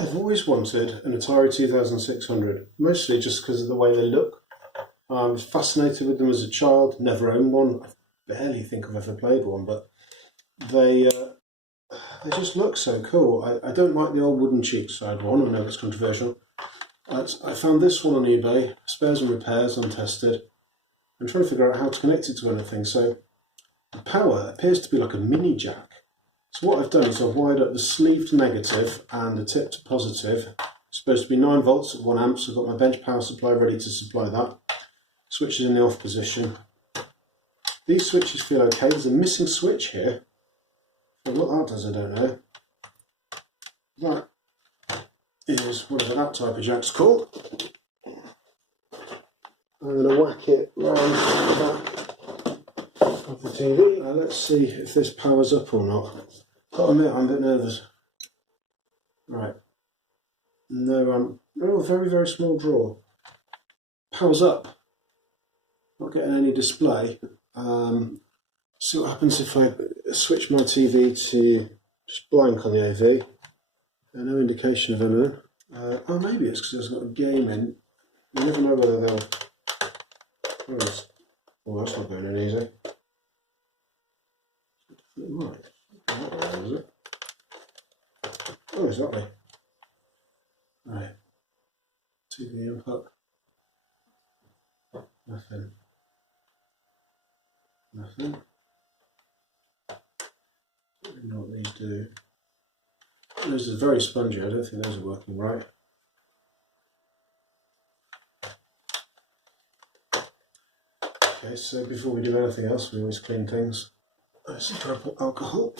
I've always wanted an Atari 2600, mostly just because of the way they look. I was fascinated with them as a child, never owned one. I barely think I've ever played one, but they just look so cool. I don't like the old wooden cheek side one, I know that's controversial. I found this one on eBay, spares and repairs, untested. I'm trying to figure out how to connect it to anything, so the power appears to be like a mini jack. So what I've done is I've wired up the sleeve to negative and the tip to positive. It's supposed to be 9 volts at 1 amp, so I've got my bench power supply ready to supply that. Switch is in the off position. These switches feel okay. There's a missing switch here. But what that does, I don't know. That is whatever that type of jack's called. I'm going to whack it round the back of the TV. Now let's see if this powers up or not. Gotta admit, I'm a bit nervous. Right. No, oh, very, very small draw. Powers up. Not getting any display. See what happens if I switch my TV to just blank on the AV. No indication of anything. Oh, maybe it's because there's not a game in. You never know whether they'll. Oh, that's not going in easy. Right. That way, is it? Oh, exactly. Right. TV input. Nothing. Nothing. I don't know what these do. Those are very spongy. I don't think those are working right. Okay, so before we do anything else, we always clean things. Isopropyl alcohol.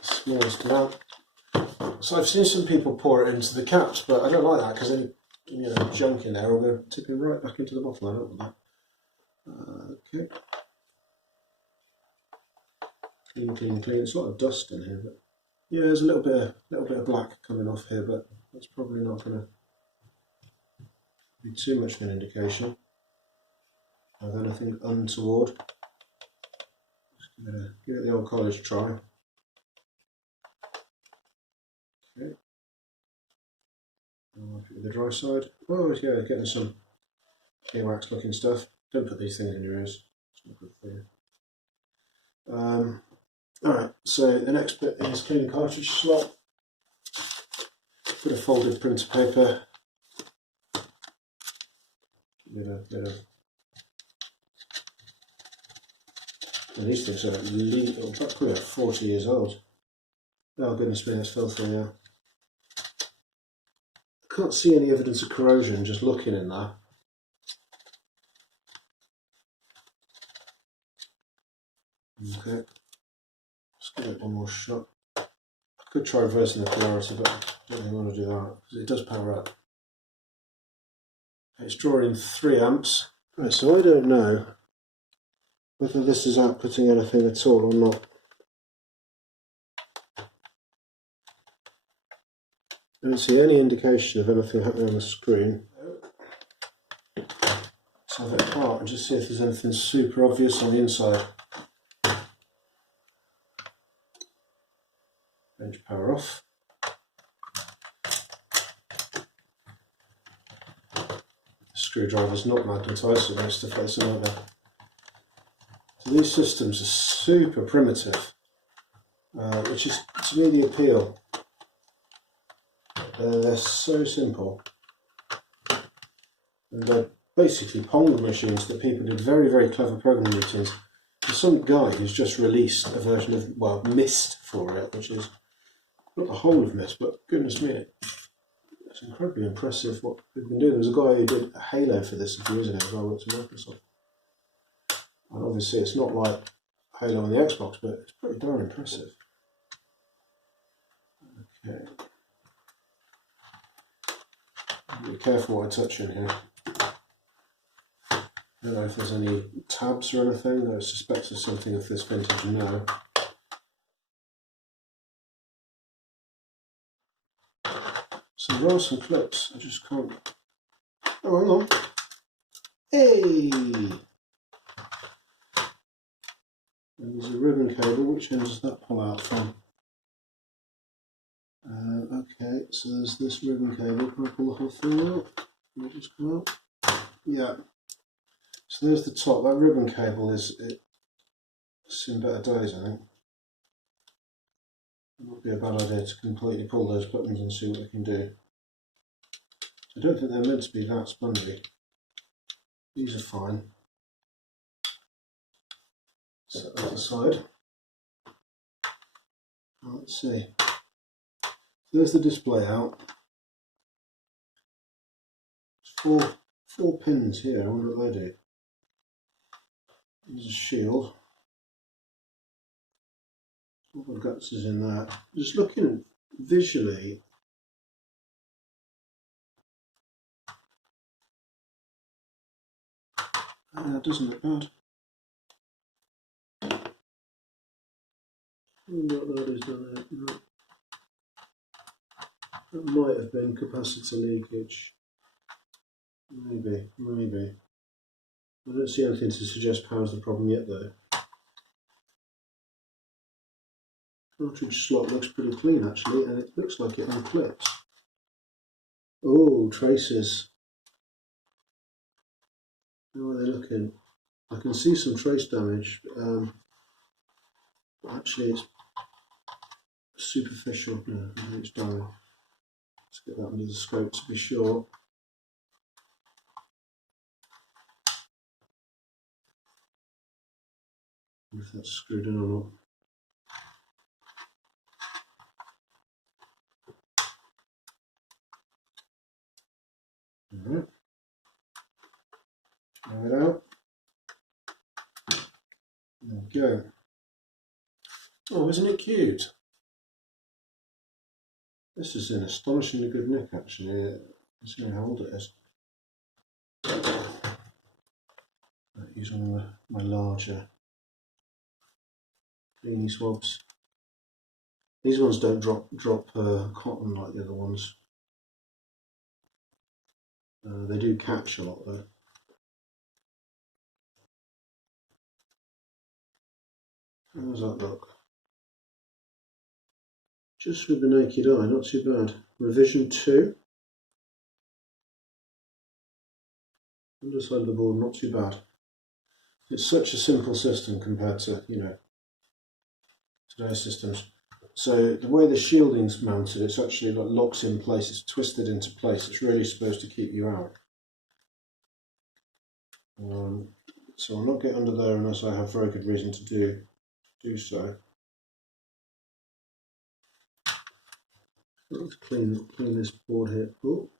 Smallest amount. So I've seen some people pour it into the caps, but I don't like that because any junk in there will go tipping right back into the bottle. I don't want that. Okay. Clean, clean, clean. It's a lot of dust in here, but yeah, there's a little bit of black coming off here, but that's probably not going to be too much of an indication of anything untoward. Just give it the old college try. Okay. I'll wipe it with the dry side. Oh yeah, getting some earwax looking stuff. Don't put these things in your ears. It's not good for you. Alright, so the next bit is clean cartridge slot. Bit of folded printer paper. Bit of. And these things are legal. Probably about 40 years old. Oh goodness me, that's filthy, yeah. I can't see any evidence of corrosion just looking in there. Okay, let's give it one more shot. I could try reversing the polarity, but I don't think I want to do that because it does power up. It's drawing 3 amps. Right, so I don't know whether this is outputting anything at all or not. I don't see any indication of anything happening on the screen. So I'll have it apart and just see if there's anything super obvious on the inside. Bench power off. The screwdriver's not magnetised, so that's the face another. So these systems are super primitive, which is to me the appeal. They're so simple, and they're basically Pong machines that people did very, very clever programming routines. There's some guy who's just released a version of, well, Myst for it, which is not the whole of Myst, but goodness me, it's incredibly impressive what people can do. There was a guy who did Halo for this a few years ago as well, worked at Microsoft. And obviously it's not like Halo on the Xbox, but it's pretty darn impressive. Okay. Be careful what I touch in here. I don't know if there's any tabs or anything. I suspect there's something of this vintage now. So there are some clips, I just can't. Oh, hang on. Hey! And there's a ribbon cable. Which end does that pull out from? Okay, so there's this ribbon cable. Can I pull the whole thing out? Can it just come out? Yeah. So there's the top. That ribbon cable is seen better days, I think. It would be a bad idea to completely pull those buttons and see what they can do. I don't think they're meant to be that spongy. These are fine. Set that aside. Let's see. So there's the display out. Four pins here. I wonder what they do. There's a shield. All the guts is in there. Just looking visually, it doesn't look bad. I wonder what that is done there. No. That might have been capacitor leakage. Maybe. I don't see anything to suggest power's the problem yet though. Cartridge slot looks pretty clean actually, and it looks like it unclips. Oh, traces. How are they looking? I can see some trace damage. Actually, it's superficial. No, I think it's done. Let's get that under the scope to be sure. If that's screwed in or not. Alright. Bring it out. There we go. Oh, isn't it cute? This is in astonishingly good nick actually, considering how old it is. Using my larger cleanie swabs. These ones don't drop cotton like the other ones. They do catch a lot though. How does that look? Just with the naked eye, not too bad. Revision 2. Underside of the board, not too bad. It's such a simple system compared to, today's systems. So the way the shielding's mounted, it's actually like locks in place, it's twisted into place. It's really supposed to keep you out. So I'll not get under there unless I have very good reason to do so. Let's clean this board here. Oh,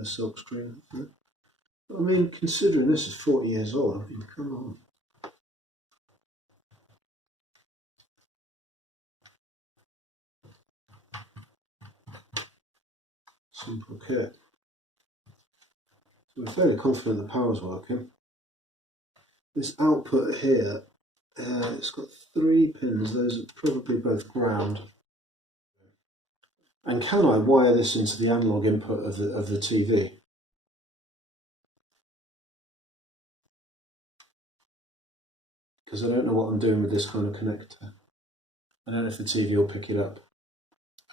a silk screen. I mean, considering this is 40 years old, I mean, come on. Simple kit. So we're fairly confident the power's working. This output here, it's got 3 pins. Those are probably both ground. And can I wire this into the analog input of the TV? Because I don't know what I'm doing with this kind of connector. I don't know if the TV will pick it up.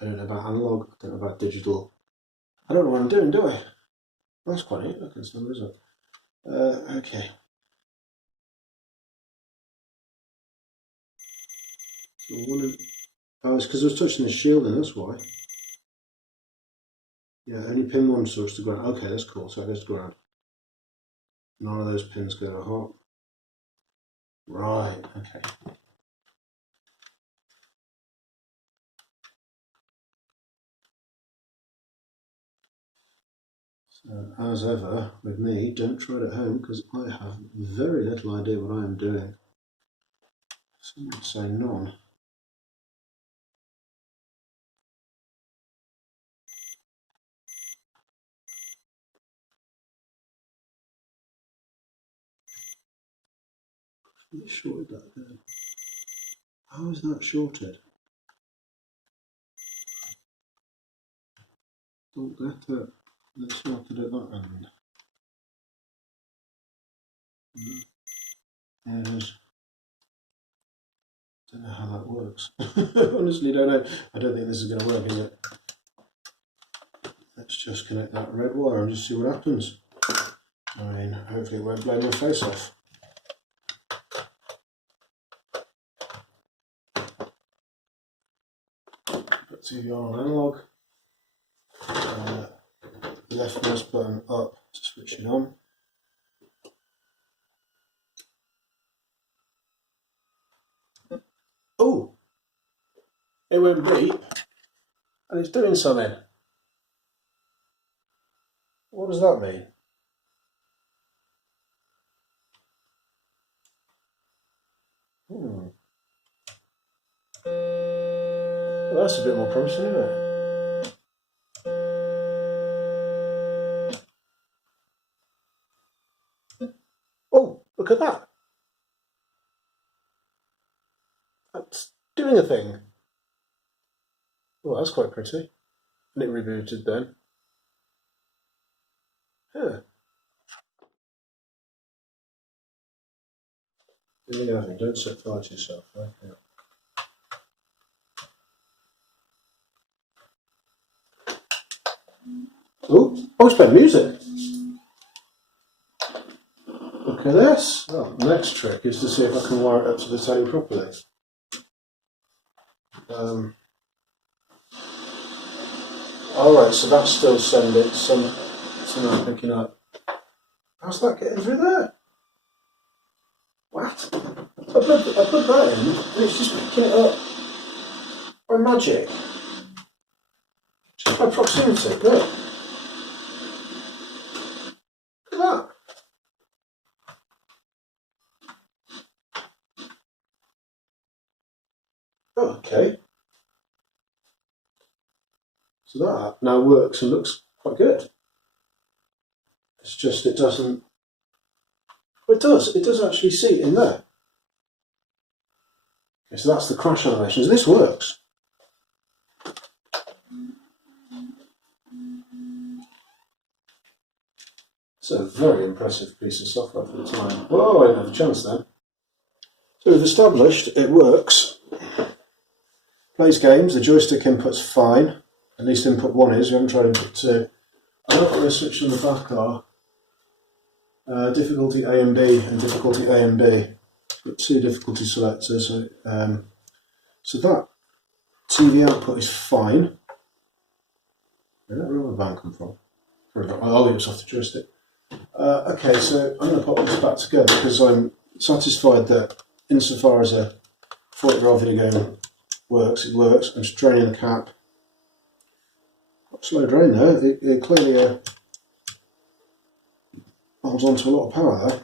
I don't know about analog, I don't know about digital. I don't know what I'm doing, do I? That's quite neat, that kind of isn't it? Okay. So oh, it's because I was touching the shielding, that's why. Yeah, only pin 1 source to ground. Okay, that's cool, so it goes to ground. None of those pins go to hot. Right, okay. So, as ever, with me, don't try it at home because I have very little idea what I am doing. Some would say none. You shorted that there. How is that shorted? Don't get it. Let's short it at that end. works. Honestly, don't know. I don't think this is going to work, is it? Let's just connect that red wire and just see what happens. I mean, hopefully it won't blow my face off. Put TV on analog. Left mouse button up to switch it on. Oh! It went beep and it's doing something. What does that mean? Well, that's a bit more promising, isn't it? Oh, look at that. That's doing a thing. Oh, that's quite pretty. And it rebooted then. Yeah. Yeah, don't set fire to yourself. Okay. Oh, it's playing music. Look at this. Well, the next trick is to see if I can wire it up to the telly properly. Alright, so that's still sending some picking up. How's that getting through there? What? I put that in and it's just picking it up by magic. Just by proximity, look. Look at that. Oh, okay. So that now works and looks quite good. It's just it doesn't. Well, it does. It does actually seat in there. Okay, so that's the crash animation. So this works. It's a very impressive piece of software for the time. Whoa, I didn't have a chance then. So we've established it works. Plays games. The joystick input's fine. At least input 1 is. We haven't tried input 2. I don't know what the switch on the back are. Difficulty A and B and difficulty A and B. Got 2 difficulty selectors. So that TV output is fine. Where did that rubber band come from? Oh, it was off the joystick. Okay, so I'm going to put this back together because I'm satisfied that insofar as a 40-year-old video game works, it works. I'm just draining the cap. Slow drain there. It clearly holds on to a lot of power there.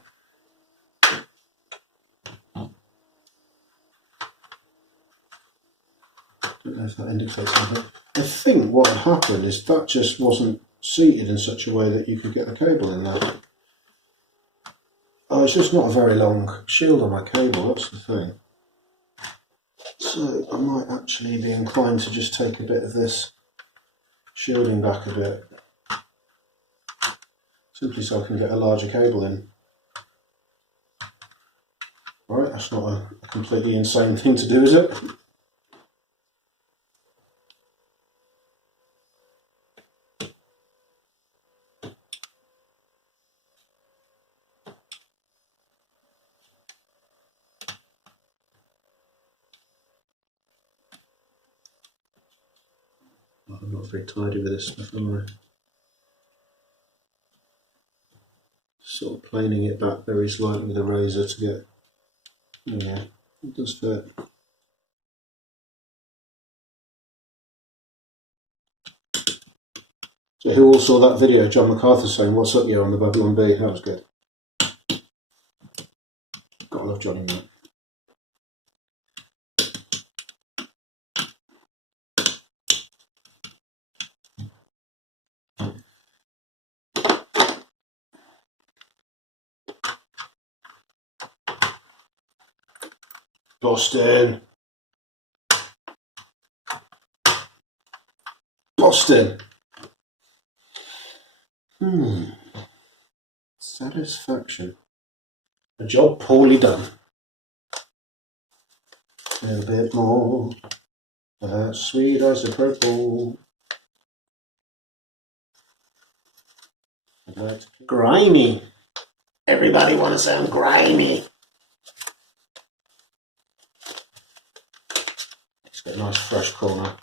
Don't know if that indicates something. I think what had happened is that just wasn't seated in such a way that you could get the cable in there. Oh, it's just not a very long shield on my cable, that's the thing. So I might actually be inclined to just take a bit of this shielding back a bit, simply so I can get a larger cable in. Right, that's not a completely insane thing to do, is it? I'm not very tidy with this stuff, am I? Sort of planing it back very slightly with a razor to get. Yeah, it does fit. So who all saw that video? John MacArthur saying, "What's up, you on the Babylon Bee?" That was good. Gotta love Johnny, mate. Boston. Boston. Satisfaction. A job poorly done. A little bit more. As sweet as a purple. Grimy. Everybody want to sound grimy. It's got a nice fresh corner.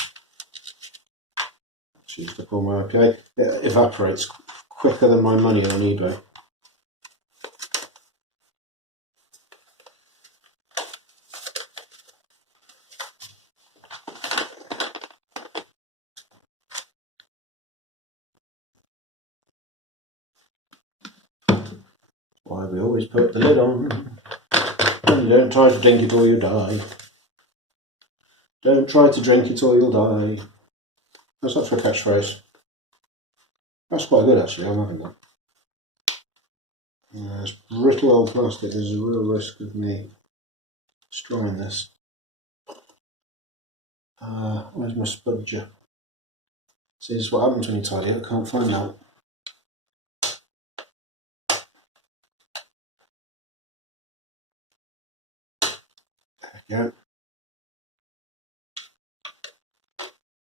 Choose the pull my IPA. It evaporates quicker than my money on eBay. Why we always put the lid on. And don't try to drink it or you die. Don't try to drink it or you'll die. That's not for a catchphrase. That's quite good actually, I'm having that. It's brittle old plastic, there's a real risk of me destroying this. Where's my spudger? See, this is what happens when you tidy it, I can't find that. There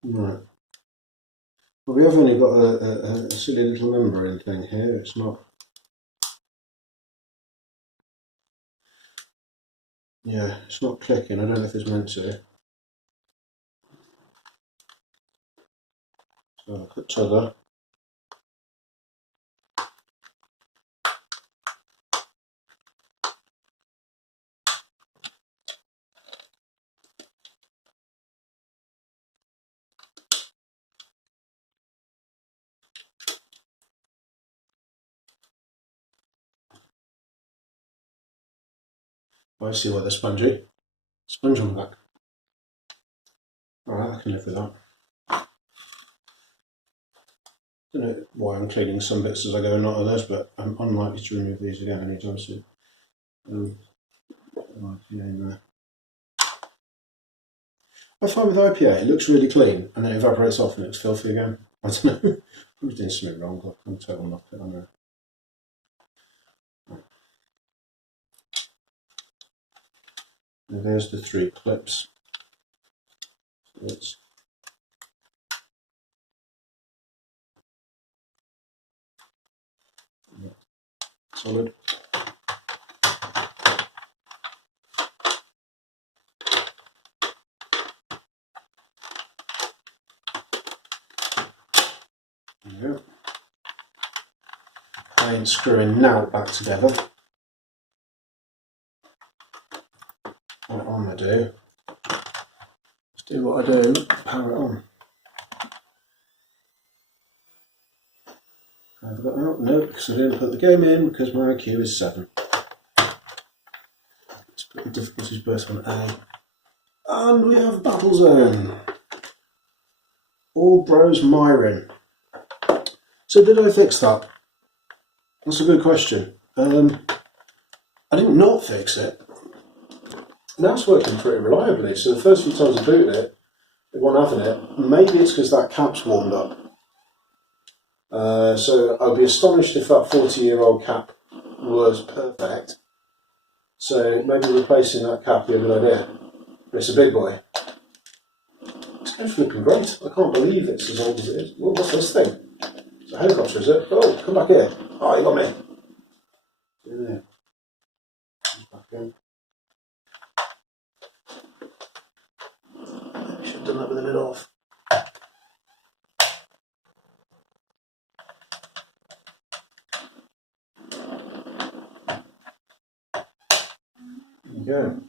we go. Right. Well, we have only got a silly little membrane thing here, it's not... Yeah, it's not clicking, I don't know if it's meant to. So I'll put t'other. I see what the sponge on the back. Alright, I can live with that. Don't know why I'm cleaning some bits as I go and not others, but I'm unlikely to remove these again anytime soon. I find with IPA it looks really clean and then it evaporates off and it's filthy again. I don't know. I'm doing something wrong. I'm a total knocker, I know. And there's the 3 clips. So it's solid. There we go. I ain't screwing now back together. What I'm going to do is do what I do, power it on. Have I got out? No, because I didn't put the game in because my IQ is 7. Let's put the difficulties both on A. And we have Battle Zone. All Bros Myron. So did I fix that? That's a good question. I didn't not fix it. Now it's working pretty reliably. So the first few times I booted it, it wasn't having it. Maybe it's because that cap's warmed up. So I'd be astonished if that 40-year-old cap was perfect. So maybe replacing that cap would be a good idea. But it's a big boy. It's going flipping great. I can't believe it's as old as it is. Well, what's this thing? It's a helicopter, is it? Oh, come back here. Oh, you got me. Yeah. Back in. I should have done that with the lid off. There you go.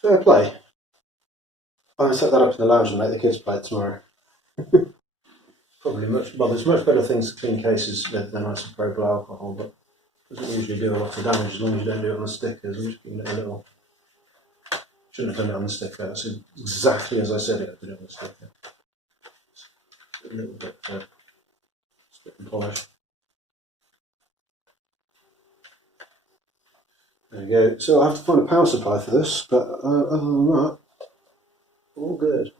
Fair play. I'm going to set that up in the lounge and let the kids play it tomorrow. Probably there's much better things to clean cases than isopropyl alcohol, but it doesn't usually do a lot of damage as long as you don't do it on the stickers. I'm just giving it a little. Shouldn't have done it on the sticker. That's exactly as I said it. I did it on the sticker. A little bit stick and polish. There we go. So I have to find a power supply for this, but other than that, all good.